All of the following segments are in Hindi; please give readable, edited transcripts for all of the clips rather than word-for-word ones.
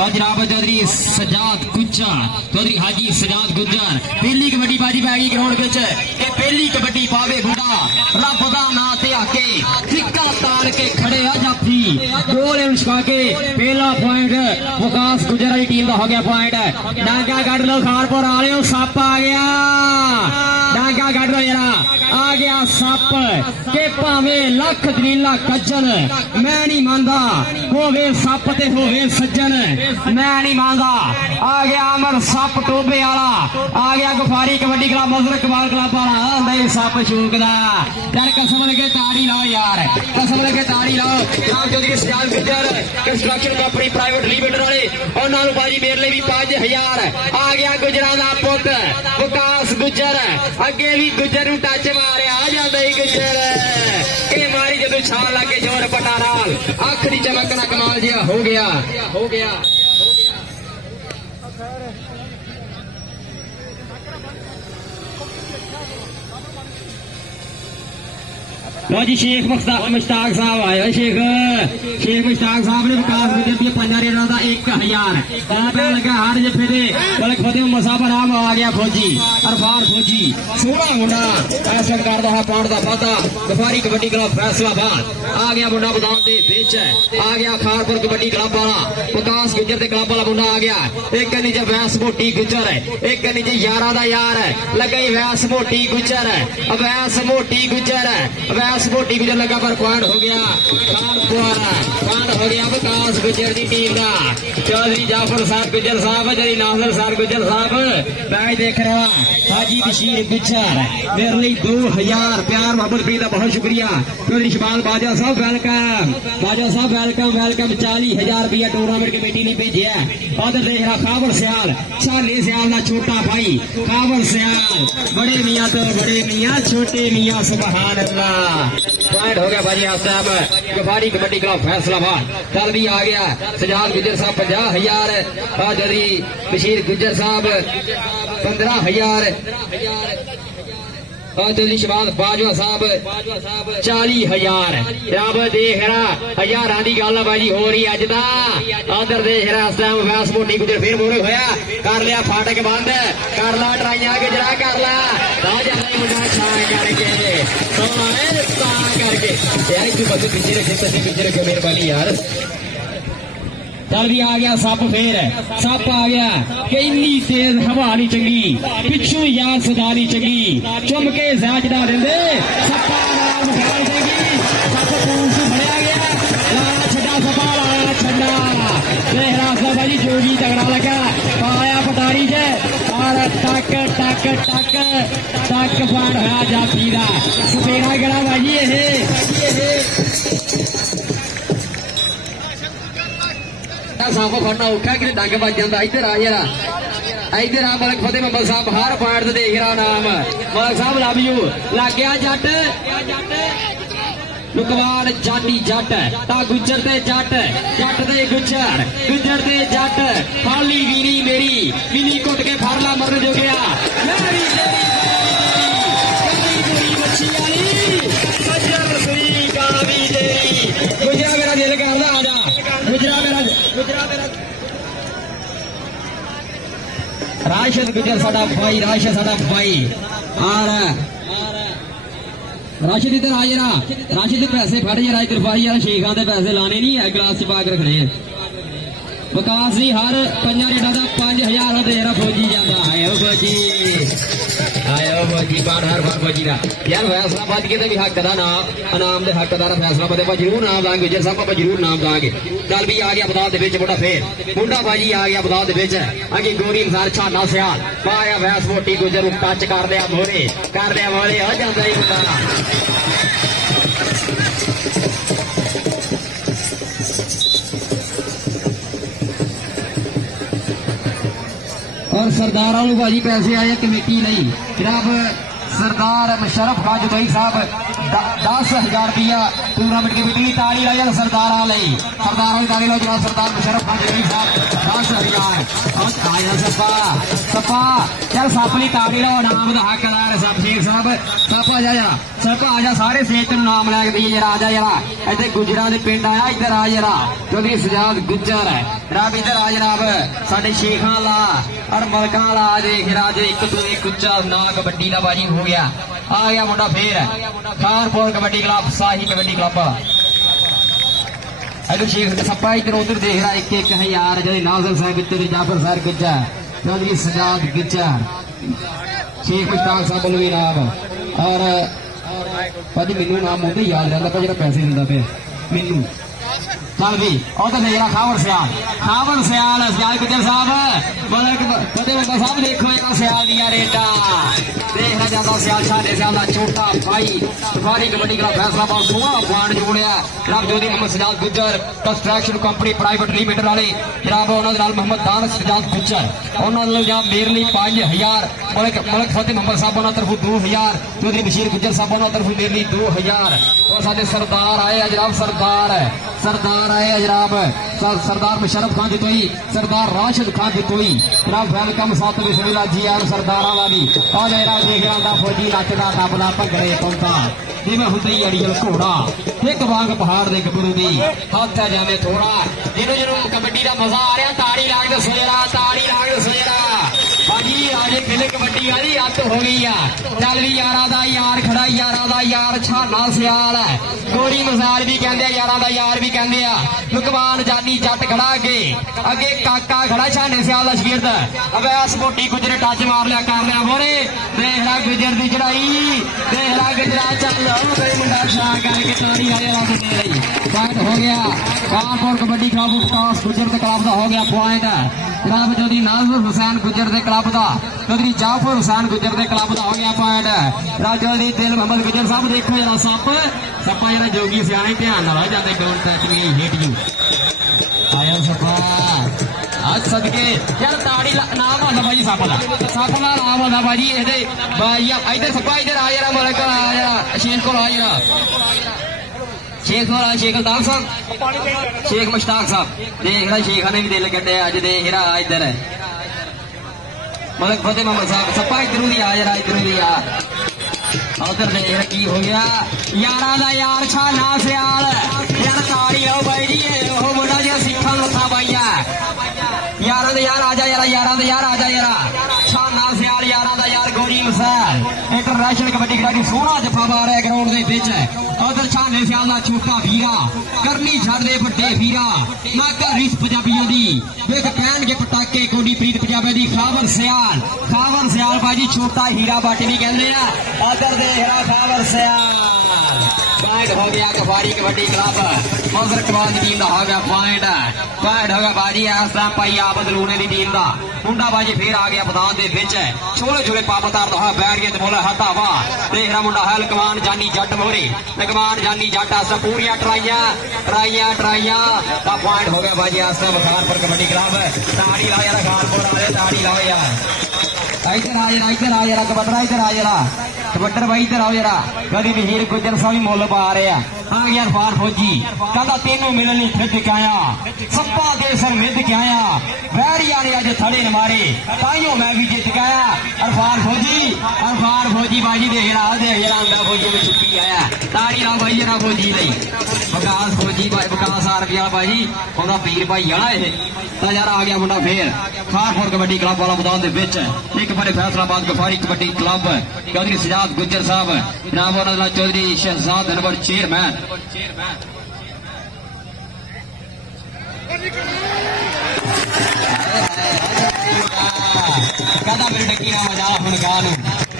और जनाब चौधरी सजाद गुज्जर, चौधरी हाजी सजाद गुज्जर पहली कबड्डी बाजी पै गई ग्राउंड के पहली कबड्डी पावे बुढ़ा रब का ना ते आके सिक्का ताल के खड़े आ जाफी गोल उछका के पहला पॉइंट विकास गुज्जर वाली टीम का हो गया पॉइंट। डांगा कट लो खानपुर वाले सप आ गया, डांगा कट लो जरा आ गया सप के भावे लख दलीला कज्जन मैं नहीं मानदा होवे सप ते होवे सज्जन मैं नहीं मानदा। आ गया अमर सप टोबे वाला, आ गया गुफारी कबड्डी क्लब मजर कबाल क्लब वाला नहीं सप शूकदा यार कसम लगे ताड़ी लाओ यार, कसम लगे ताड़ी लाओ। Ram Chaudhary Sajjad Gujjar construction company private limited वाले उन्होंने बाजी मेरे लिए भी 5000। आ गया गुजरा का पुत विकास गुज्जर अगे भी गुज्जर टच मारे आ जाता ही गुज्जर के मारी जो छाल लगे जोर पटा नाल आखिरी चमकना कमाल जिहा हो गया, हो गया। लो जी शेख मुश्ताक साहब आए, शेख मुश्ताक साहब ने विकास गुज्जर दिया 5 रेडा का 1000 लगा हार जफे दे बल्कि फतेह मुसाफर नाम आ गया फौजी अरफान फौजी सोहना मुंडा ऐसा कर रहा पाउंड का वादा गफारी कबड्डी क्लब फैसलाबाद। आ गया मुंडा मैदान के बिच, आ गया खानपुर कबड्डी क्लब वाला विकास गुज्जर के क्लब वाला मुंडा आ गया। एक नीचे वैस मोटी गुज्जर है, एक नीचे यारा का यार है लगा वैस मोटी गुज्जर है, वैस मोटी गुज्जर है, वैस मोटी गुजर लगा पर पॉइंट हो गया पॉइंट हो गया विकास गुज्जर की टीम का। चौधरी जाफर साहब गुज्जर साहब चौधरी नाजर साहब गुज्जर साहब मैच देख रहा हाजी बशीर गुज्जर मेरे लिए 2000 प्यार मोहब्बत प्रीत बहुत शुक्रिया। चौधरी शबाल बाजा साहब वेलकम, बाजा साहब वेलकम वेलकम 40,000 रुपया टूर्नामेंट कमेटी ने भेजा। उधर देख रहा खाबर सियाल साले सियाल का छोटा भाई खाबर सियाल बड़े मियाँ तो बड़े मियाँ छोटे मियाँ सुबहान अल्लाह। पॉइंट हो गया भाजी साहब गफारी कबड्डी क्लब फैसलाबाद। कल भी आ गया सजाद गुज्जर साहब 50,000, चौधरी बशीर गुज्जर साहब 15,000, चौधरी शबाज बाजवा साहब 40,000। अब देख रहा हजारां की गल बाजी हो रही अज दा। उधर देख रहा इस टाइम वैस मोटी गुज्जर फिर मोरे होया कर लिया फाटक बंद कर ला ट्राइया गुजरा कर ला मुंडा छा करके यार तू बस पीछे रखे मेहरबानी यार। चल भी आ गया सप फिर सप आ गया कि इन्नी तेज हवा नहीं चंगी पिछू यार सदा नहीं चंगी चुमके साजदा देंदे सप्पा नाम ख्याल देगी सप पूछ भरया गया लाया छड़ा सपा लाया छड़ा देख रास्ता भाजी जोगी तगड़ा लगा पाया पटारी से और टक टक टक टक फाड़ होया जाफी दा सपेरा गड़ा भाजी साफ फड़ना औखा कि डंग बज जाता। इधर आ जरा इधर आ मलक फतेह मोहम्मद साहब हर पॉइंट से देख रहा नाम मलक साहब लव यू लग गया जट लुकवान जानी जट ता गुज्जर ते जट जट ते गुज्जर गुज्जर ते जट खाली वीनी मेरी वीनी कुट के फरला मरन जो गया गुजरा मेरा दिल करना आ जा गुजरा मेरा राशिद गुजर साडा भाई राशिद साडा भाई और राशिद इधर आ जरा राशिद पैसे फड़ जरा इधर भाई यार शेखा के पैसे लाने नहीं है गिलास च पा के रखने विकास जी हर 5 रेडा का 5,000 तेरा फौजी जाता आयो फौजी बार हर बार फौजी का यार फैसलाबाद के भी हक का नाम इनाम के हकदार फैसलाबाद आप जरूर नाम देंगे गुजर साहब आप जरूर नाम देंगे। कल भी आ गया बदाल मुंडा फिर मुंडा भाजी आ गया बदाल अगे गोरी इंसान छाना सियाल पाया वैस मोटी गुजर टच कर दिया मोरे हो जाता ही मुंडा और सरदार भाजी पैसे आए कमेटी नहीं जनाब सरदार मुशर्रफ खान जुबई साहब 10,000 रुपया टूर्नामेंट की बिजली ताली लाई सरदार सरदार ताली लो जनाब सरदार मुशर्रफ खान जी साहब 10,000 सपा चल सपली ताली लो नाम का हकदार सब शेख साहब सप आ जा सप आ जा सारे सेठ नाम लैके दी जरा आ जा जरा इतने गुजरा के पिंड आया इधर आ जरा चौधरी सजाद गुज्जर है रब इधर आ जनाब साडे शेखा ला और मलका ला देख राज एक तो एक उच्चा ना कबड्डी का बाजी हो गया आ गया मुंडा फिर खानपुर कबड्डी क्लब शाही कबड्डी क्लब अगर शेख सप्पा इधर उधर देख रहा 1,000 जो नाजर साहब गुज्जर जाफर साहब गुज्जर चौधरी सजाद गुज्जर शेख मुश्ताक साहब बोलो नाम और भाजी मैनू नाम मुझे याद रहता पर जो पैसे दिता पे मैनू चल भी और तो मेरा खावर सियाल गुजर साहब फतेह साहब देखो एक सियाल दिया रेटा देखना चाहता सियाल साढ़े सियाल का छोटा भाई सफारी कबड्डी का फैसला बहुत सोहना पॉइंट जोड़िया जनाब Jyoti Mohammad Sajad Gujjar construction company private limited वाले जनाब उन्होंने मोहम्मद दान सजाद गुज्जर उन्होंने जनाब मेरे लिए 5,000 मलक फतेह मोहम्मद साहब उन्होंने तरफों 2,000 चौधरी बशीर गुज्जर साहब उन्होंने तरफों मेरे लिए 2,000 और साढ़े सरदार आए जनाब सरदार आए जनाब सरदार मुशर्रफ खान जितोई सरदार राशिद खान जितोई जनाब वेलकम साथ बिस्मिल्लाह जी आर सरदारा का भी और जरा देख रहा फौजी नचदा टपदा भंगड़े पाउंदा जिवें हुंदा ही अड़ियल घोड़ा एक वांग पहाड़ दे गबरू दी हाथ आ जावे थोड़ा जिन्हों कबड्डी का मजा आ रहा ताड़ी लाग दे सोएरा बाजी राजे खेले कबड्डी वाली अत हो गई है चल भी यारा दा यार खड़ा यारा दा यार छाना सियाल है गोरी मसाल भी कहते यारा दा यार भी कहते लुकमान जानी जट खड़ा अगे काका खड़ा छाने सियाल का शगीर्द अवैस मोटी गुजरे टच मार लिया कर लिया बोरे देखला गुजर की चढ़ाई देखला गुजरा चल मुंडा छा करके ताड़ी आए पॉइंट हो गया कानपुर कबड्डी क्लब विकास गुजर के क्लब का हो गया पॉइंट जनाब चौधरी नाजर हुसैन गुजर के क्लब का चौधरी जाफर हुसैन गुजर के क्लब का हो गया पॉइंट चौधरी दिल मोहम्मद गुजर साहब देखो जरा सप्पा जरा जोगी सियाने ध्यान ना जाते don't touch me hit you आया सप्पा आज सदके यार ताड़ी नाम होता भाजी सप का नाम होता भाजी इधर सप्पा इधर आ जरा मलक आ जरा शेख को आ जरा शेख अल्ताफ साहब शेख मुश्ताक साहब देख रहा शेखा ने भी दिल कटे अज देख रहा इधर मलक फतेह मोहम्मद साहब सप्पा इधरों दी आ जरा इधरों दी आ उधर देख रहा की हो गया यारा दा यार छाना सियाल यार ताड़ी लो भाई जी वो मुंडा जो सिखा लुथा पाइया यारा दा यार आ जा यारा छाना सियाल यारा दा यार गोरी मसाल इंटरनेशनल कबड्डी खिलाड़ी सोहना जफा मार रहा है ग्राउंड के बिच उधर छाने सियाल का छोटा वीरा करनी छड़ दे बड़े वीरा नाका रिस पंजाबियों दी देख कहन के पटाके कोडी प्रीत पंजाबी दी खावर सियाल बाजी छोटा हीरा बाटी भी कहते हैं उधर देख रहा खावर सियाल पॉइंट हो गया कबारी कबड्डी क्लब मौजर कबाल की टीम का हो गया पॉइंट हो गया बाजी इस टाइम पाई आबद लूने की टीम का मुंडा बाजी फिर आ गया मैदान के बिच छोले छोले पाप उतार दो बैठ गए बोले हटा वाह देख रहा मुंडा है लकमान जानी जट मोहरे लकमान जानी जट आस पूरिया ट्राइया का पॉइंट हो गया बाजी इस टाइम खानपुर कबड्डी क्लब ताड़ी ला यार खानपुर वाले ताड़ी लाओ यार इधर आ जरा कबड्डर भाई इधर आओ जरा कभी बशीर गुजर साहब भी मुल पा रहे आ गया अरफान फौजी कहता तेनों मिलने फिर के आया सप्पा दे सर मिद के आया बैरिया ने अज थड़े न मारे ताइयों मैं भी जित गया अरफान फौजी बाजी देख रहा फौजी में छुट्टी आया ताड़ी ला भाई जरा फौजी नहीं विकास फौजी विकास आरपी वाला भाई उन्होंने पीर भाई आना है यार आ गया मुंडा फिर खानपुर कबड्डी क्लब वाला मैदान एक बड़े फैसलाबाद गफारी कबड्डी क्लब चौधरी सजाद गुज्जर साहब जनाब उन्होंने चौधरी शहजाद अनवर चेयरमैन कहता मेरे डकी ना मजा हुन गानू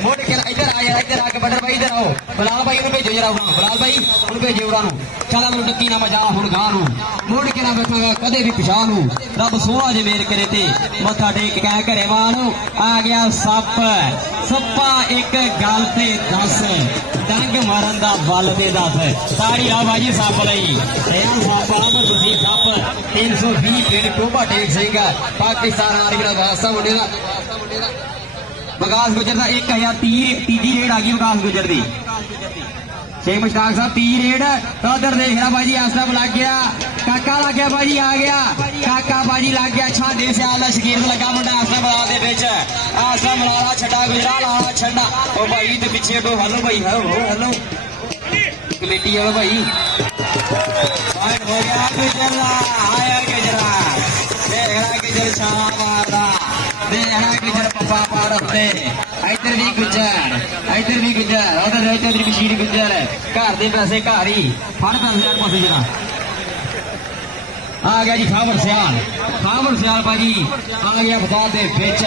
मोड़ के इधर आके बड़र भाई इधर आओ बलाल भाई उन्हें भेजो जरा बलाल भाई उन्हें भेजो उन्होंने चला मेरे डकी ना मजा हुन गानू मोड़ के ना बैठा कदे भी पिछानू रब सोहा जे मेर करे थे मथा टेक कह घरे मानू आ गया सप्पा एक गल ते 10 डंग मारन दा बल ते 10 ताड़ी आ बाजी सप लई सप आम तुसी सप 320 पिंड टोबा टेक सिंह पाकिस्तान आर्मी का वास्ता मुंडे दा विकास गुजर का 1000 तीजी रेड आ गई विकास गुजर दी शेख मुश्ताक साहब 3 रेड तो उधर देख रहा भाजी आसम लग गया काका लग गया भाजी आ गया काका भाजी लग गया छांडे सियाल का शकीर लगा मुंडा आसम बला दे विच आसम लाला छड्डा गुजरा लाला छड्डा ओ भाई ते पीछे तो हेलो भाई हेलो कमेटी वाला भाई पॉइंट हो गया गुजरा आया गुजरा देख रहा गुजर छाला मारदा देख रहा गुजर पप्पा पार होते इधर भी गुजर उधर चौधरी बशीर गुजर घर के पैसे घर ही फड़ पैसे पासे जना आ गया जी खाबर सियाल भाजी आ गया फसाद दे विच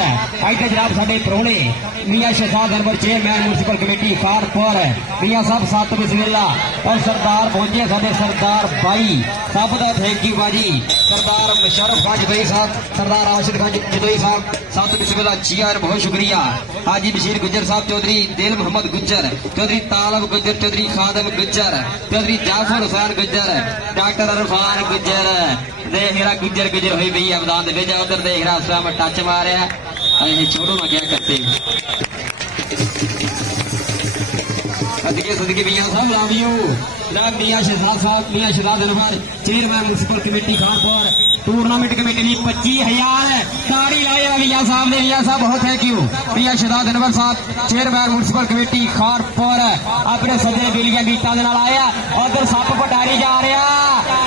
इधर जनाब साडे प्रोहणे मियां Shahzad Anwar chairman municipal committee Kharpur मियां साहब सत बिस्मिल्ला और सरदार पहुंचे साडे सरदार भाई सब का थैंक यू भाजी सरदार मुशर्रफ गंज भाई साहब सरदार आशिद गंज जदोई साहब सत बिस्मिल्ला जी यार बहुत शुक्रिया हाजी बशीर गुजर साहब चौधरी दिल मोहम्मद गुजर चौधरी तालब गुजर चौधरी खादम गुजर चौधरी जाफर हुसैन गुजर डॉक्टर इरफान गुजर देख रहा गुजर हुई पई है मैदान उधर देख रहा उस टच मारिया छोड़ो ना क्या करते सदके मियां साहब लव यू जनाब मियां Shahzad Anwar chairman municipal committee Khanpur tournament committee लिए 25,000 ताड़ी लाए मियां साहब बहुत थैंक यू मियां शहजाद अनवर साहब चेयरमैन म्यूनसिपल कमेटी खानपुर अपने सदे बिलियां बीटा दे नाल आया उधर सप पटारी जा रहा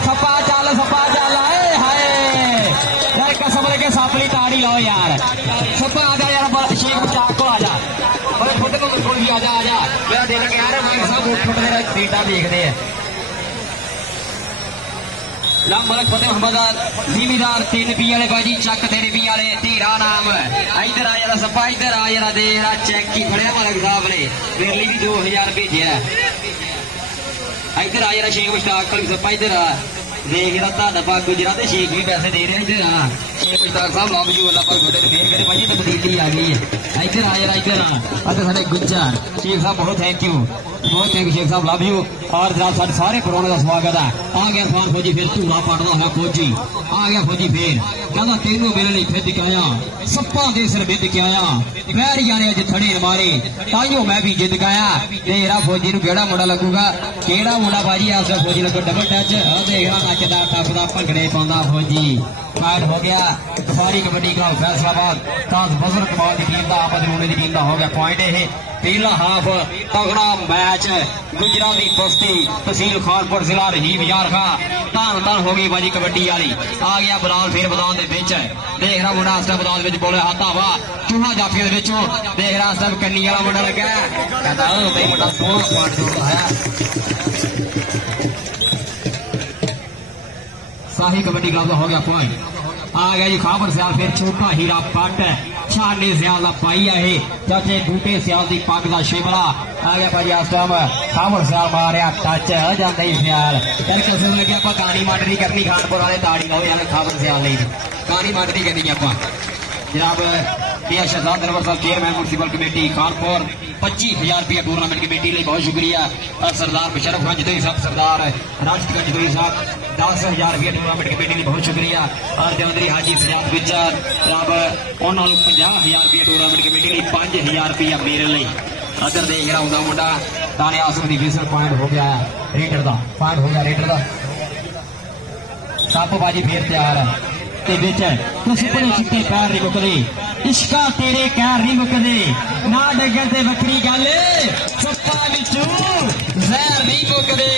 सपा चल यार कसम लेके सपली ताड़ी लाओ यार सपा आ जा यार शेख मुश्ताक को आ जा छोटे को बिल्कुल भी आ जा मेरा देना क्या है मैं सब छोटे मेरा बेटा देखते हैं मलक फतेह मोहम्मद जिमीदार 3 पी वाले बाजी चक तेरे पी वाले धीरा नाम इधर आ जरा सपा इधर आ जरा दे चेक की फड़िया मलक साहब ने मेरे लिए भी 2000 भेजा इधर आ जरा शेख मुश्ताक कल सपा इधर आ देख रहा डब्बा गुजरात शेख भी पैसे दे रहे इधर आ शेख मुश्ताक साहब लव यू अल्लाह पर घोड़े फेर करे भाई तब्दीली आ गई है इधर आ जरा इधर आ साढ़े गुजर शेख साहब बहुत थैंक यू शेख साहब लव यू और जनाब सारे प्रोने का स्वागत है आ गया इरफान फौजी फिर धूला पड़ता है फौजी आ गया फौजी फिर कहना तेनों मेरे लिए फिर दिखाया सप्पा दे सिर बिद के आया पैरिया ने अज थड़े मारे ताइयों मैं भी जिद गाया तेरा फौजी नूं केड़ा मुंडा लगूगा केड़ा मुंडा भाजी आ फौजी लगो डबल टच देखना नचदा टपदा भंगड़े पाउंदा फौजी फाइट हो गया सारी कबड्डी का फैसलाबाद ताज बजर कमाल की टीम का आमद रूणे की टीम का हो गया पॉइंट है पहला हाफ तगड़ा मैच गुजराती बस्ती तहसील खानपुर जिला रहीम यार खा धन हो गई बाजी कबड्डी वाली आ गया बलाल फिर मैदान देख रहा मुंडा इस मैदान में बोले हाथा वा चूहा जाफिया देख रहा सब कन्नी वाला मुंडा लगा कहता भाई मुंडा 16 पॉइंट जोड़ता है शाही कबड्डी क्लब का हो गया पॉइंट आ गया जी खाबर सियाल फिर छोटा हीरा पट छाने सियाल का पाई है चाचे बूटे सियाल की पग का शिमला आ गया भाजी इस टाइम खाबर सियाल मारिया टच जाता ही सियाल फिर किसी लगे आप कहानी मंड नहीं करनी खानपुर वाले ताड़ी लाओ यार खाबर सियाल नहीं कहानी मंड नहीं करनी आप जनाब मियां शहजाद अनवर साहब चेयरमैन म्यूनसिपल कमेटी खानपुर 25,000 रुपया टूर्नामेंट कमेटी लिए बहुत शुक्रिया और सरदार मुशर्रफ गंज जदोई साहब सरदार राशिद गंज जदोई साहब 10,000 रुपया टूर्नामेंट कमेटी लिए बहुत शुक्रिया और चौधरी हाजी सजाद गुजर जनाब उन्होंने 50,000 रुपया टूर्नामेंट कमेटी लिए 5,000 रुपया मेरे लिए अदर देख रहा हूँ मुंडा ताने आसम की फिसल पॉइंट हो गया रेडर का पॉइंट हो गया रेडर का सप बाजी फिर तैयार है चिट्टे पैर नहीं मुकदे इश्का तेरे कैर नहीं मुकदे ना डगर ते वक्री गल सप्पा विचू जहर नहीं मुकदे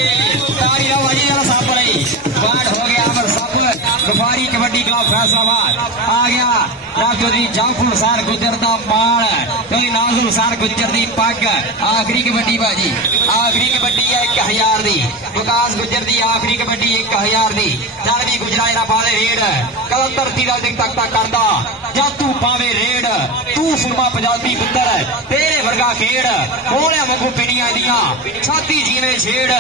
तारी आवाजी वाला सप रही बाढ़ हो गया अमर सप व्यापारी कबड्डी क्लब फैसलाबाद आ गया चौधरी जाफर हुसैन गुजर का माल चौधरी नाजुल हुसैन गुजर की पग आखिरी कबड्डी बाजी आखिरी कबड्डी है 1,000 दी विकास गुजर की आखिरी कबड्डी 1,000 दी चल भी गुजरा पाले रेड कल धरती का दिख तक करता जब तू पावे रेड तू सुरमा पंजाबी पुत्र तेरे वर्गा खेड़ बोलिया मंगू पिनिया दिया छाती जीने छेड़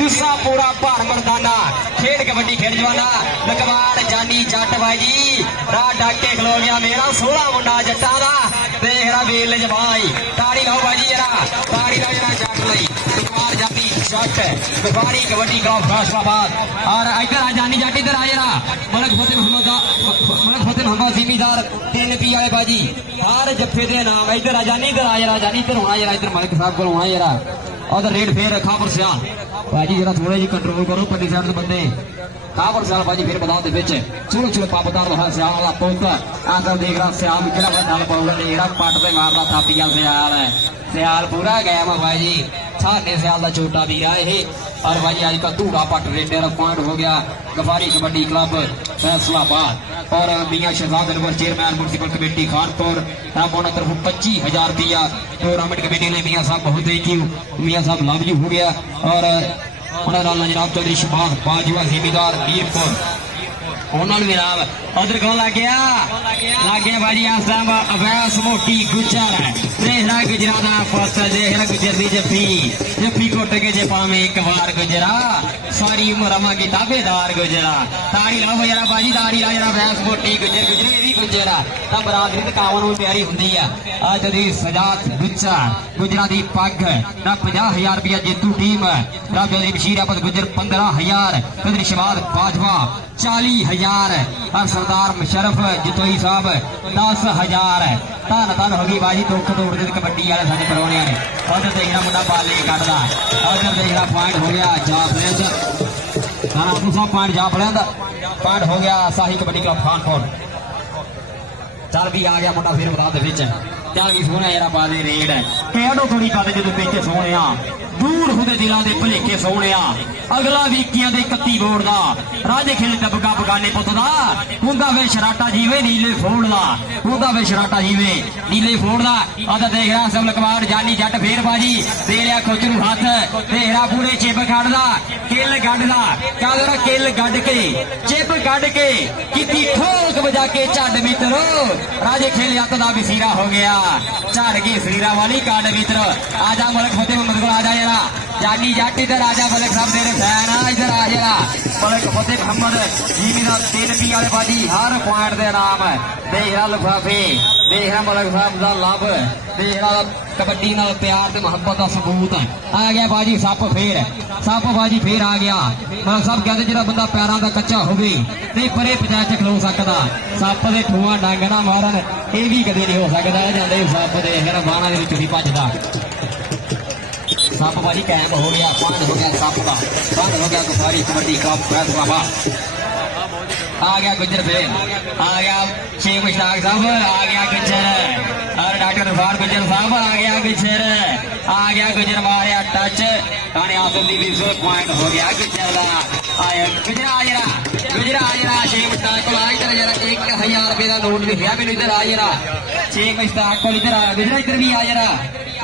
गुस्सा पूरा भार मरदाना खेड कबड्डी खेड जवाना लकवाड़ जानी जट भाई राह डाके खलो गया मेरा 16 मुंडा जट्टा दा देख रहा वेल जमाई ताड़ी लाओ भाजी जरा ताड़ी लाओ जरा जट लई लकवाड़ जानी जट व्यापारी कबड्डी क्लब फैसलाबाद और इधर आ जानी जट इधर आ जरा मलक फतेह मोहम्मद जिमीदार 3 पी वाले बाजी हर जफे के नाम इधर आ जानी इधर आ जरा जानी इधर होना जरा इधर मलिक साहब को होना जरा और रेड फेर खापर सियाल भाजी जरा थोड़े जी कंट्रोल करो पल्ली साइड से बंदे खापर सियाल भाजी फिर मैदान के चलो चलो पापदार रहा सियाल वाला पुत आकर देख रहा सियाल कि ढल पाऊगा नहीं रहा पट पे मारना थापिया सियाल है सियाल पूरा गया मैं भाजी साढ़े सियाल का छोटा वीर है और भाई आज का धूड़ा पट रेडर पॉइंट हो गया गफारी कबड्डी क्लब फैसलाबाद और मियां Shahzad Anwar chairman municipal committee Khanpur रामोना तरफ 25,000 रुपया टूर्नामेंट कमेटी ने मियां साहब बहुत थैंक यू मियां साहब लव यू हो गया और उन्होंने जनाब चौधरी शबाज बाजवा जिम्मेदार मीरपुर उन्होंने भी नाम उधर कौन लग गया भाजी आसाम अवैस मोटी गुजर देखना गुजरा का फसल देखना गुजर दी जफी कुट के जे पावे एक बार गुजरा सारी उम्र अमा की ताबेदार गुजरा ताड़ी लो जरा भाजी ताड़ी ला जरा अवैस मोटी गुजर गुजरे भी गुजरा तब बरादरी कावन में प्यारी होंगी है अज दी सजात गुजर गुजरा की पग ना 50,000 रुपया जेतू टीम ना चौधरी बशीर अहमद गुजर 15,000 चौधरी शबाज बाजवा 40,000 और सरदार मुशरफ जितोई साहब 10,000 धन धन होगी बाजी दुख तोड़ दी कबड्डी वाले सारे परौने ने उधर देखना मुंडा बाल लेके कटदा उधर देखना पॉइंट हो गया जाप पॉइंट जाप पॉइंट हो गया शाही कबड्डी क्लब खानपुर चल भी आ गया मुंडा फिर बता चल भी सोने यार पा दे रेड कैडो थोड़ी पा दे जो पेचे सोने दूर होते दिलों के भुलेखे सोने अगला वीकिया 31 बोर्ड का राजे खेल दबका बगाने पुत का उनका वे शराटा जीवे नीले फोड़ ला उनका वे शराटा जीवे नीले फोड़ ला अदा देख रहा सब लकवार जानी जट फेर बाजी दे रहा खोचरू हाथ देख रहा पूरे चिप गढ़दा किल गढ़दा कहना किल गढ़ के चिप गढ़ के किती ठोक बजा के झड मित्रो राजे खेल हथ का बसीरा हो गया झड़ के शरीरा वाली काट मित्र आजा मलक फतेह मोहम्मद को आजा जरा जानी जट इधर आजा मलक साहब तेरे फैन इधर आ जरा मलक फतेह मोहम्मद जिमीदार 3 पी वाले बाजी हर पॉइंट दे नाम देख रहा लिफाफे देख रहा मलक साहब का लाभ देख रहा कबड्डी नाल प्यार ते मोहब्बत का सबूत आ गया बाजी सप बाजी फिर आ गया मलक साहब कहते जो बंदा पैरों का कच्चा हो नहीं परे पंचायत च खलो सकता सप के ठूआ डंग ना मारन यह भी कभी नहीं हो सकता जाते सप देख बाणा भी भजदा सप बाजी कैम हो गया पॉइंट हो गया सप का बंद हो गया गफारी कबड्डी क्लब फैसलाबाद आ गया गुजर फिर आ गया शेख मुश्ताक साहब आ गया गुजर और डॉक्टर रफार गुजर साहब आ गया गुजर मारिया टच काने आसम दी 20 पॉइंट हो गया गुजर का आया गुजरा शेख मुश्ताक को इधर जरा 1,000 रुपए का नोट लिखा मैंने इधर आ जरा शेख मुश्ताक को इधर आ गुजरा इधर भी आ जरा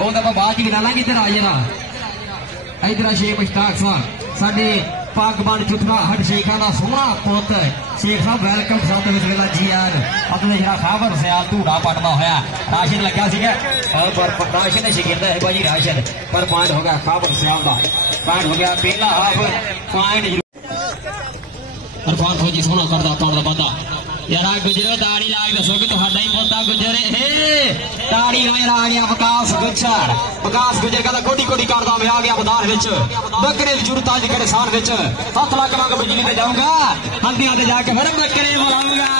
वो तो बाद ही गिना लांगे इधर आ जरा इधर शेख मुश्ताक साहब साडे पग बन चुकना हट शेखा का सोहना पुत शेख साहब वेलकम साथ वेला जी आन अपने जरा खबर सियाल धूड़ा पटदा होया राशन लग्या सीगा और राशन ने शिकिरदा है भाजी राशन पर पॉइंट हो गया खबर सियाल का पॉइंट हो गया पहला हाफ पॉइंट अरफान फौजी सोहना करदा पड़दा बंदा यारा गुजरो ताड़ी लाग दसो कि तुहाडा ही पोता गुजरे ताड़ी लाग आ गया विकास गुजर का कोटी कोटी करदा मैं आ गया मैदान विच बकरे जुरता जी के साथ विच हथ लग मंग बिजली ते जाऊंगा हल्दियां ते जाके फिर बकरे बुलाऊंगा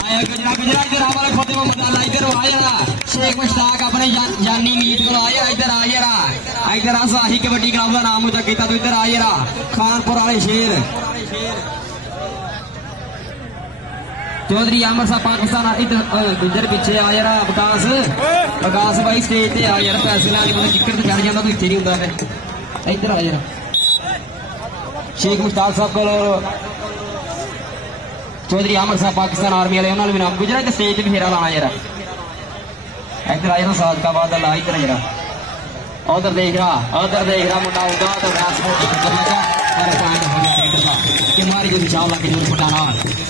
आया गुजरा इधर हमारे फतेह मोहम्मद इधर आ जरा शेख मुश्ताक अपने जानी मीत को आया इधर आ जरा इधर आ शाही कबड्डी क्लब का नाम उचा किया तो इधर आ जरा खानपुर वाले शेर चौधरी आमर साहब पाकिस्तान इधर गुजर पीछे आ जरा विकास भाई स्टेज पे आ यार पैसे लाने मतलब किक्कर तो चढ़ जाता तो इतने नहीं होता इधर आ जरा शेख मुश्ताक साहब को चौधरी आमर साहब पाकिस्तान आर्मी वाले उन्होंने भी नाम गुजरा तो स्टेज पे फेरा लाना जरा इधर आ जरा साज का बाद ला इधर जरा उधर देख रहा मुंडा होगा तो लगा मारी को विशाल लाके जोर पटाना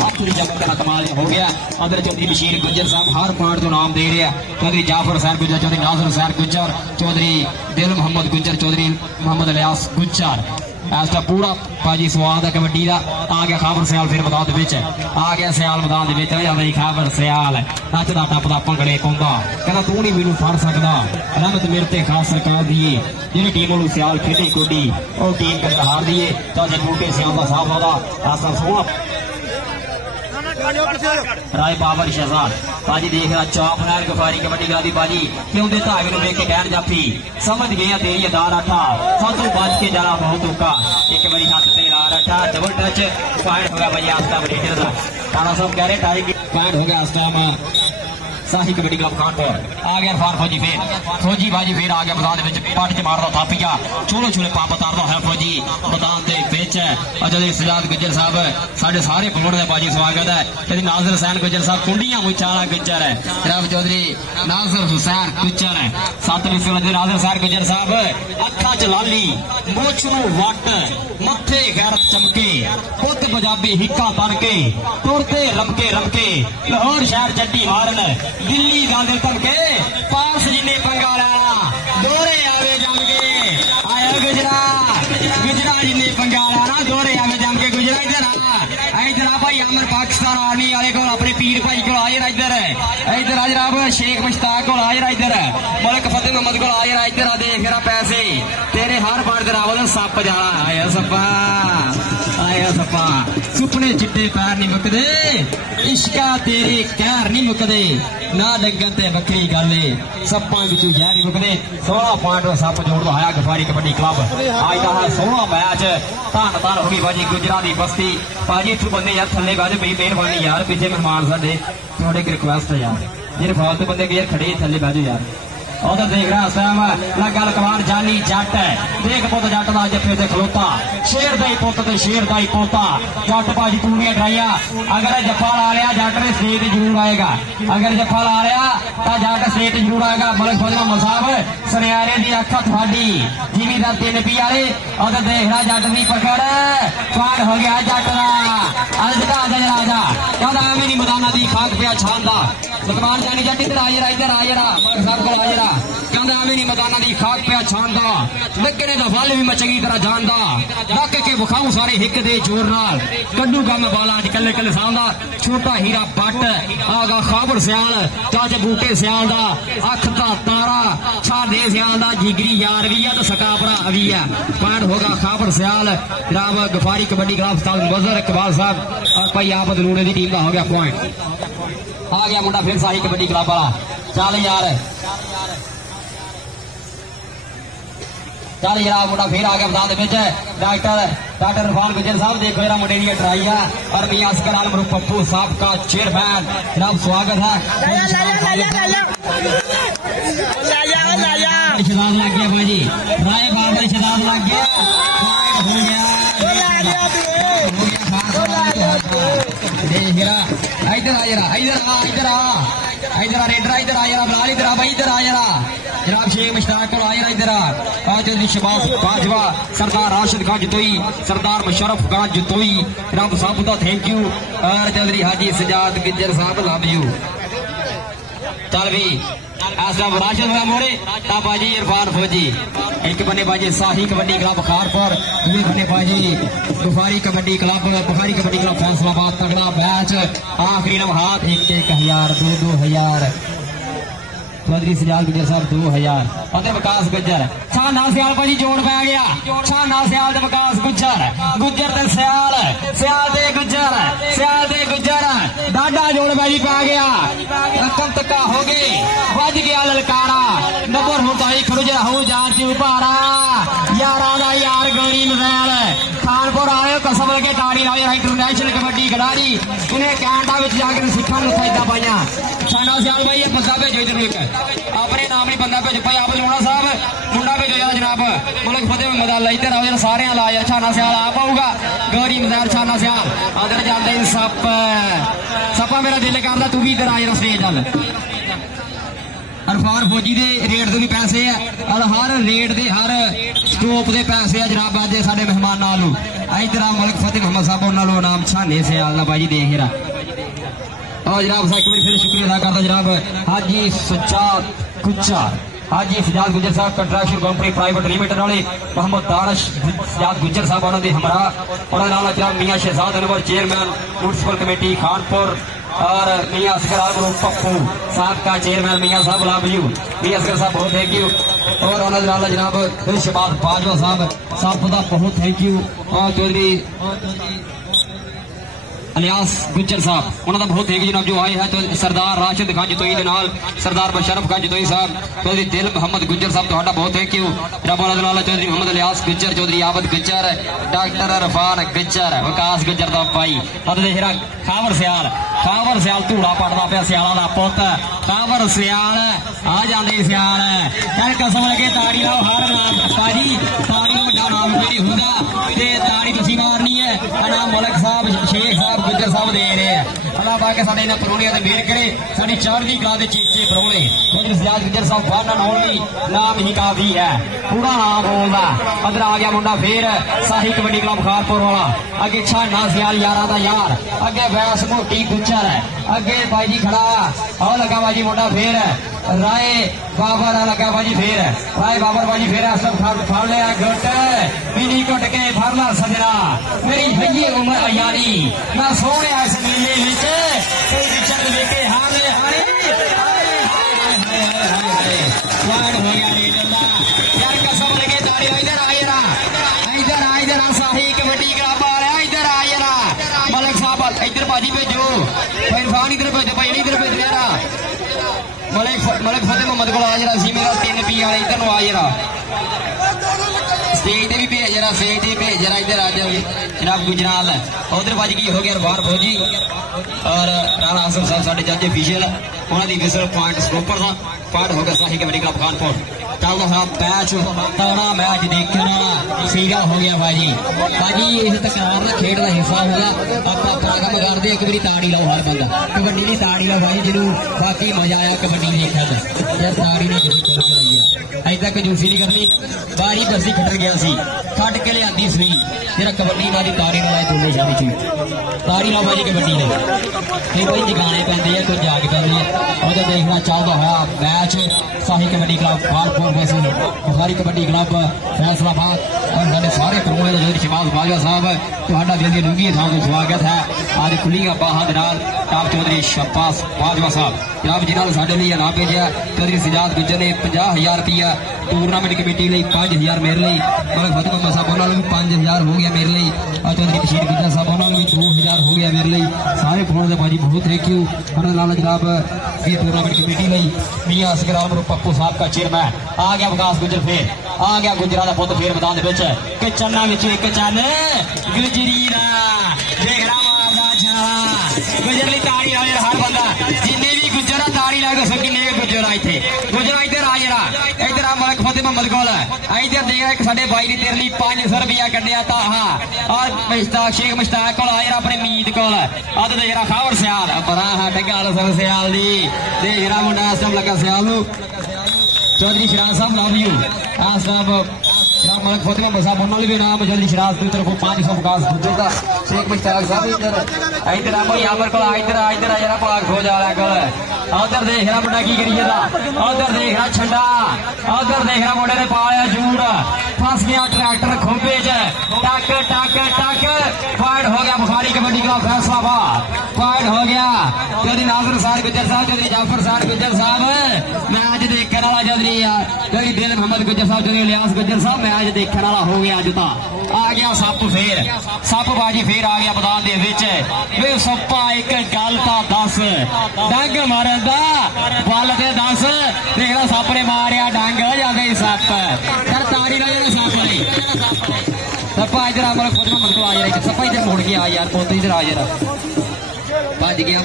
आखिरी जगह का कमाल हो गया उधर चौधरी बशीर गुजर साहब हर पॉइंट को नाम दे रहे हैं चौधरी जाफर हुसैन गुजर चौधरी नाजर हुसैन गुजर चौधरी दिल मोहम्मद गुजर चौधरी मोहम्मद इलियास गुजर ऐसा पूरा भाजी स्वाद है कबड्डी का आ गया खाबर सियाल फिर मैदान आ गया सियाल मैदान खाबर सियाल नचदा टपदा भंगड़े पाउंदा कहना तू नहीं मैनू फड़ सकदा रहमत मेरे ते खास सरकार दी जिहड़ी टीम नूं सियाल खेडी कोडी वो टीम कदे हार दी चाहे बूटे सियाल का साफ होगा ऐसा सोहना राय बाबर शहजाद बाजी देख रहा चौक नहर गफारी कबड्डी गादी बाजी क्यों दे धागे नु देख के कहन जाफी समझ गया तेरी दार अठा सातों बच के जाना बहुत औखा एक बारी हाथ से लार अठा डबल टच पॉइंट हो गया भाई आस्था रेडर का राणा साहब कह रहे टाई पॉइंट हो गया आस्था शाही कबड्डी क्लब खानपुर आ गया इरफान फौजी बाजी फिर आ गया मैदान में पट च मारदा थापिया छोले छोले पंप उतारदा है फौजी मैदान दे विच अजय सजाद गुज्जर साहब साडे सारे बोर्ड दे बाजी स्वागत है ते नाज़िर हुसैन गुज्जर साहब कुंडियां मुचाला गुज्जर है जनाब चौधरी नाज़िर हुसैन गुज्जर है सातवीं फिल्म नाज़िर हुसैन गुज्जर साहब अखा च लाली मुछ नूं वट मथे गैरत चमके पुत पंजाबी हिक्का तन के तुरते रमके लाहौर शहर चड्डी मारन दिल्ली गांधे तमके पास जिन्हें पंगा लाना दोरे आवे जम के आया गुजरा जिन्हें पंगा लाना दोरे आवे जम के गुजरा इधर आ भाई अमर पाकिस्तान आर्मी वाले को अपने पीर भाई को आए इधर आ जनाब शेख मुश्ताक को आए इधर मलिक फतेह मोहम्मद को आए इधर आ देख रहा पैसे तेरे हर बार दरावल सप जाना आया सपा सुपने चिट्टे पैर नहीं मुकदे इश्का तेरे कहर नहीं मुकदे ना लगन ते वक्री गल सप्पां विचों जहर नहीं मुकदे 16 पॉइंट सप जोड़ आया गफारी कबड्डी क्लब आज का 16 मैच धन हो गई बाजी गुजरा दी बस्ती बाजी इतों बंदे यार थले बाजे बड़ी मेहरबानी यार पीछे मेहमान साडे थोड़े रिक्वेस्ट है यार जेडे फालतू बंदे यार खड़े थले बाजो यार उधर देख रहा सैम लगा लकवान जानी जट देख पुत जट का जफे से खलोता शेर का ही पुत ते शेर का ही पोता जट भाजी तूड़ियां ड्राइया अगर जफा ला लिया जट ने स्टेज जरूर आएगा अगर जफा ला लिया तो जट स्टेज जरूर आएगा मलिक फतेह मोहम्मद साहब सुनियारे की अख थोड़ी जिमीदार 3 पी वाले उधर देख रहा जट की पकड़ पार हो गया जट का अजदा राजा कहता एवं नहीं मैदाना की खाक पिया छानदा लकवान जानी जट इधर आ जरा मलिक साहब को आ जरा कहता एवं नहीं मैदाना की खाक पिया छानदा लगने का फल भी मैं चंगी तरह जानदा रख के विखाऊ सारे हिक दे जोर नाल कड्डूगा मैं बाला कले कले सामदा छोटा हीरा बट आगा खाबर सियाल चाचे बूटे सियाल दा अख दा तारा छा दे सियाल दा जिगरी यार भी है तो सकापरा भी है पॉइंट होगा खाबर सियाल जनाब गफारी कबड्डी क्लब उस्ताद मुज़र इकबाल साहब और भाई आप लूड़े की टीम का हो गया पॉइंट आ गया मुंडा फिर शाही कबड्डी क्लब वाला चल यार मुंडा फिर आ गया मैदान डॉक्टर इरफान गुज्जर साहब देखो जरा मुंडे की ट्राई है और मियां असगर आलम पप्पू साहब का चेयरमैन जनाब स्वागत है शराब लग गया भाजी राय बाबर शराब लग गया जनाब शेख मुश्ताक को आया इधर शबाज बाजवा सरदार राशिद खान जतोई सरदार मुशर्रफ खान जतोई जनाब साहब का थैंक यू और चौधरी हाजी सजाद गुज्जर साहब लव यू चल भी राशिद हुआ मोड़े बाजी इरफान फौजी एक बने बाजी शाही कबड्डी क्लब खारपुर ये बने बाजी बुखारी कबड्डी क्लब फैसलाबाद तगड़ा मैच आखिरी लम्हात 1-1000 2-2000 चौधरी सजाद गुज्जर साहब 2000 फतेह विकास गुज्जर छाना सियाल भाजी जोड़ पै गया छाना सियाल विकास गुज्जर ते सियाल दे गुज्जर डाडा जोड़ भाजी पै गया रकम तक्का हो गई बज गया ललकारा नंबर होता ही खड़ो जरा हो जान चू भारा यारा दा यार गौरी मजैल खानपुर आए कसम लगे ताड़ी लाओ इंटरनेशनल कबड्डी खिलाड़ी उन्हें कैनेडा में जाकर सिखा फायदा पाइया छाना सियाल भाई बंदा भेजो इधर एक अपने नाम नहीं बंदा भेजो भाई आप लोना साहब मुंडा भेजो यार जनाब मलिक फतेह मोहम्मद इधर आओ सारे लाया छाना सियाल आप आऊगा गौरी मजैल छाना सियाल अदर जाते सप्पा मेरा दिल करता तू भी इधर आ जरा स्टेज अल इरफान फौजी दे रेट दे भी पैसे है और हर रेट दे हर स्कोप दे पैसे है जनाब अज साडे मेहमान नालों इधर मलिक फतेह मोहम्मद साहब उन्होंने नाम छाने सियाल ना भाजी देख रहा और जनाब एक बार फिर शुक्रिया अदा करता जनाब हाजी सज्जाद गुज्जर साहब कंट्रैक्शन कंपनी प्राइवेट लिमिटेड वाले मोहम्मद दानिश सज्जाद गुज्जर साहब उन्होंने हमरा उन्होंने जनाब मियां Shahzad Anwar chairman municipal committee Khanpur और मियां असगर आलम पप्पू साहब का चेयरमैन मियां साहब लव यू मियां असगर साहब बहुत थैंक यू और उन्होंने जनाब शबाज बाजवा साहब का बहुत थैंक यू और चौधरी अलियास गुज्जर साहब उन्होंने बहुत एक जनाब जो आए हैं तो सरदार राशिद खान जतोई दे नाल सरदार बशरफ खान जतोई साहब चौधरी दिल मोहम्मद गुज्जर साहब तो बहुत थैंक यू चौधरी मोहम्मद अलियास गुज्जर चौधरी आबद गुज्जर डॉक्टर इरफान गुज्जर विकास गुज्जर का भाई खावर सियाल धूड़ा पटदा पे सियाला का पुत खावर सियाल आ जाते सियाल चल कसम लगे ताड़ी लाओ हर नाम भाजी ताड़ी वड्डा नाम कोई होगा ते ताड़ी तुसी मारनी है नाम मलक साहब शेख साहब गुज्जर साहब दे रहे हैं अल्लाह पाक साडे इन्हां परौणियां ते मेहर करे साडी चढ़दी कला दे चेचे परौणे चौधरी सिराज गुज्जर साहब वन एंड ओनली नाम ही काफी है पूरा नाम बोलदा अदर आ गया मुंडा फिर साही कबड्डी क्लब खारपुर वाला अगे छाना सियाल यारा दा यार अगे वैस मोटी गुज्जर है अगे भाई खड़ा और लगा बाजी मुंडा फिर राय बाबर लगा बाजी फिर राय बाबर बाजी फिर सब फड़ लिया गुट पीली कुट के फरला सजना मेरी भैये उम्र अयारी मैं सोने इस मेले में चल लेके हारे हारे वार्ड हो गया रे डल्ला यार कसम लगे ताड़ी इधर साही कबड्डी क्लब वाला इधर आए ना मलक साहब इधर बाजी भेजो इरफान इधर भेजो भाई इधर भेज यारा मलक फतेह मोहम्मद को आ जरा सी मेरा 3 पी वाला इधर आ जरा स्टेज पे भी भेज जरा स्टेज पे भेज जरा इधर आ जाओ जनाब गुजरात उधर बाजी की हो गया बाहर फौजी और राणा आसम साहब साढ़े जज ऑफिशियल उन्होंने विसल पॉइंट स्कोपर था पॉइंट हो गया साही कबड्डी क्लब खानपुर चलता है मैच तगड़ा मैच देखने वाला सीगा हो गया भाजी इस तकरार का खेड का हिस्सा होगा आप अपना काम करते एक बारी ताड़ी लाओ हर बंदा कबड्डी की ताड़ी लाओ भाई जिन्हों बाकी मजा आया कबड्डी देखा यार ताड़ी ने जरूर चल के लाई अज तक जूसी नहीं करनी बारी बरसी खटन गया सी खट के लिया सी जरा कबड्डी वाली ताड़ी लाए दोनों शादी थी ताड़ी लाओ भाजी कबड्डी ने कोई जगाने पैंते हैं कोई जाग पैंती है और देखना चाहता है मैच साही कबड्डी क्लब खानपुर बुखारी कबड्डी क्लब फैसलाबाद और साढ़े सारे प्रोग्राम जो शहबाज बाजवा साहब तुहाडा दिल दी डूंगी थां तो स्वागत है आज खुलियां बाहां दे नाल टॉप चौधरी शहबाज बाजवा साहब जनाब जिन्होंने साडे लिए इनाम भेजा चौधरी सिजाद गुज्जर ने 50,000 रुपया टूरनामेंट कमेटी लिए 5,000 मेरे लिए मलक फतेह मोहम्मद साहब उन्होंने भी 5,000 हो गया मेरे लिए और चौधरी बशीर गुज्जर साहब उन्होंने भी 2,000 हो गया मेरे लिए सारे फोन से भाजी बहुत थैंक यू उन्होंने जनाब ये टूरनामेंट कमेटी लिए मियां असगराम पप्पू साहब का चेयरमैन आ गया विकास गुज्जर फिर आ गया गुजरा का पुत फिर मैदान के चन्ना एक चन गुजरी गुजरली ताड़ी ला हर बंदा जिन्ने भी गुजरा ताड़ी ला दसो किन्ने गुजरा इतने गुजरा इधर आ जरा इधर आ मलक फतेह मोहम्मद को इधर देख एक साडे भाई ने तेरे लिए 500 रुपया कढ़िया ताहा और मुश्ताक शेख मुश्ताक को आ जरा अपने मीत को तो देख रहा खावर सियाल बड़ा हट गल सब सियाल दी देख रहा मुंडा सब लगा सियाल चौधरी शराज साहब लव यू साहब मलक फतेह मोहम्मद साहब उन्होंने भी नाम चौधरी शराज की तरफ 500 विकास गुजर का शेख मुश्ताक साहब इधर इधर भाई आमर को इधर जरा को खो जा रहा को उधर देख रहा मुंडा की करिए उधर देख रहा छंडा उधर देख रहा मुंडे ने पाया जूड़ फंस गया ट्रैक्टर खोपे च टक टक टक पॉइंट हो गया बुखारी कबड्डी क्लब फैसलाबाद पॉइंट हो गया चौधरी नाजर साहब गुज्जर साहब चौधरी जाफर साहब गुज्जर साहब मैच देखने वाला चौधरी दिल मोहम्मद गुज्जर साहब चौधरी इलियास गुज्जर साहब मैच देखने वाला हो गया अज तो आ गया सप बाजी फिर आ गया मैदान दे विच वे सप्पा एक गल तां दस डंग मारन दा बल ते दस देखना सप ने मारिया डंग जाते सप कर ताड़ी ला जाना सप नहीं सप्पा इधर मलक फतेह मोहम्मद को आ जरा सप्पा इधर मुड़ गया यार पुत इधर आ जरा भज गया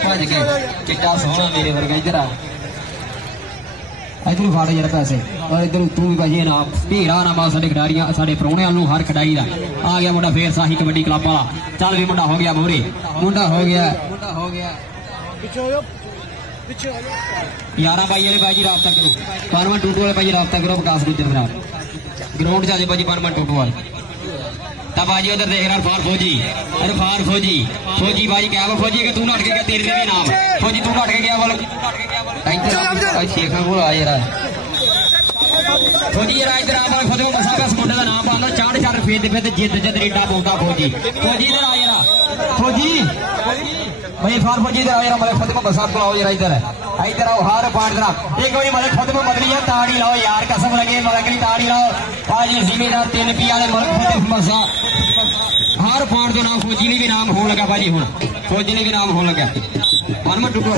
चिट्टा सोहना मेरे वर्गा इधर आ इधर फाड़ यार पैसे और इधर तू भी भाजी ना भीड़ा ना मार साडे खिडारियां साडे परौणे वाल हर खिडारी का आ गया मुंडा फिर साही कबड्डी क्लब वाला चल भी मुंडा हो गया मोहरे मुंडा हो गया यारा भाई वाले भाजी राबता करो 1-1-2 वाले भाजी राबता करो विकास गुज्जर ग्राउंड जाते भाजी 1-1-2 वाले तब बाजी उधर देख रहा फार फौजी भाई क्या फौजी के तू नट के गया तेरे भी नाम फौजी तू नट के गया बोल शेखा बोल आ जरा फौजी जरा इधर आ फतेह मसाका मुंडे का नाम पाना चाड़ फेरते जिद रेडा बोलता फौजी इधर आ जरा फौजी भाई फार फौजी इधर आ जरा मलक फतेह साहब को आओ जरा इधर आओ हर पार्ट जरा एक बार मलक फतेह बदली है ताड़ी लाओ यार कसम लगे मलक की ताड़ी लाओ आज जिम्मेदार 3 पी वाले मलक फतेह साहब हर पॉइंट का नाम फौजी ने भी नाम होने लगा भाजी हूँ फौजी ने भी नाम होने लगा हनुमान टुको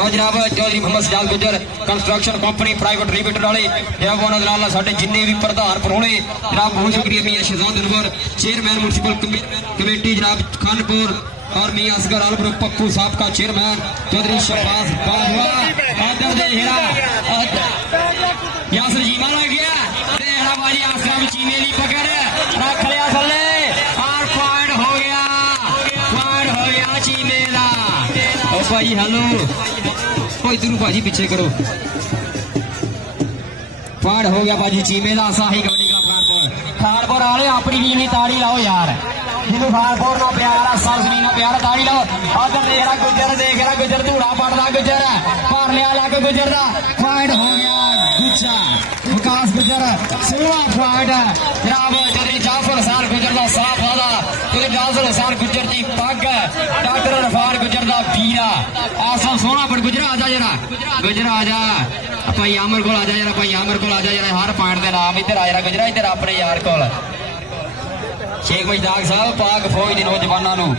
और जनाब चौधरी मोहम्मद सजाद गुजर कंस्ट्रक्शन कंपनी प्राइवेट लिमिटेड वाले जनाब उन्होंने साढ़े जिन्ने भी प्रधान परौने जनाब बहुत शुक्रिया मियां Shahzad Anwar chairman municipal committee जनाब खानपुर और मियां असगर आलपुर पप्पू साहब का चेयरमैन चौधरी शहबाज यासर जीमा लग गया भाजी आसरा चीमेली पकड़ रख लिया थले और पॉइंट हो गया चीमेला ओ भाई हेलो कोई इधर भाजी पीछे करो पॉइंट हो गया भाजी चीमेला शाही कबड्डी क्लब खानपुर वाले अपनी टीम की ताड़ी लाओ यार जिन्हों खानपुर ना प्यार सरसनी ना प्यार ताड़ी लाओ उधर देख रहा गुजर धूड़ा पड़ता गुजर भर लिया लग गुजर का पॉइंट हो गया गुच्छा विकास गुजर 16 पॉइंट जनाब चौधरी जाफर हुसैन गुजर का साफ वादा चौधरी जाफर हुसैन गुजर की पग डॉक्टर रफान गुजर का वीरा आसम सोना पर गुजर आजा जरा गुजर आजा भाई आमर को आजा जरा भाई आमर को आजा जरा हर पॉइंट के नाम इधर आ जरा गुजरा इधर अपने यार को शेख मुश्ताक साहब पाक फौज के नौजवानों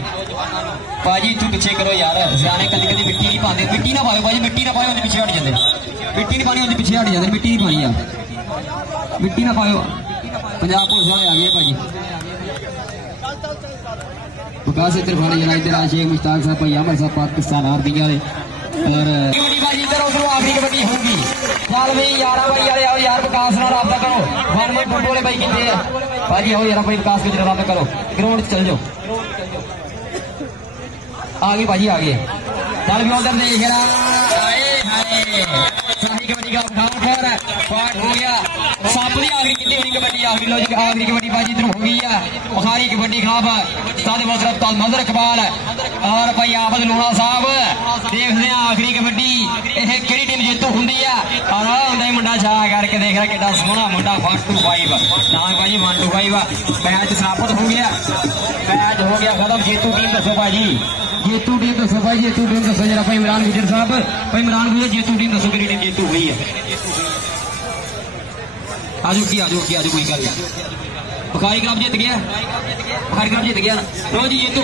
भाजी तू पीछे करो यार सियाने कदी कदी मिट्टी नहीं पाते मिट्टी ना पाओ भाजी मिट्टी ना पाओ पीछे हट जाते मिट्टी नहीं पानी पीछे हट जाते मिट्टी नहीं पानी यार मिट्टी ना पाओ पंजाब पुलिस वाले आ गए भाजी विकास इधर फाड़े जरा इधर आ शेख मुश्ताक साहब भाई अमर साहब पाकिस्तान हार दी वाले और इधर उधर आखिरी कबड्डी होगी चल भाई 11 भाई वाले आओ यार विकास नाल रब्ता करो वन में फुटबॉल भाई कितने भाजी आओ यार भाई विकास को जरा रब्ता करो ग्राउंड चल जाओ आ गए भाजी आ गए चल भी उधर देख रहा शाही कबड्डी का उठाओ खैर पॉइंट हो गया सप की आखिरी कितनी हुई कबड्डी आखिरी लो जी आखिरी कबड्डी भाजी इधर हो गई है बुखारी कबड्डी खिलाफ सादे मसरत तलमजर इकबाल और भाई आफत लूणा साहब देखते हैं आखिरी कबड्डी यह केड़ी टीम जेतू होंगी है और होंगे मुंडा छा करके देख रहा कि सोहना मुंडा 1-2-5 नाम भाजी 1-2-5 मैच समाप्त हो गया मैच हो गया खत्म जेतू टीम दसो भाजी जेतू टीम दसो भाई जेतू टीम दसो जरा भाई इमरान गुजर साहब भाई इमरान गुजर जेतू टीम दसो कि टीम जेतू हुई है आजो कोई गल बुखारी क्लब जीत गया बुखारी क्लब जीत गया ना लो जी जेतू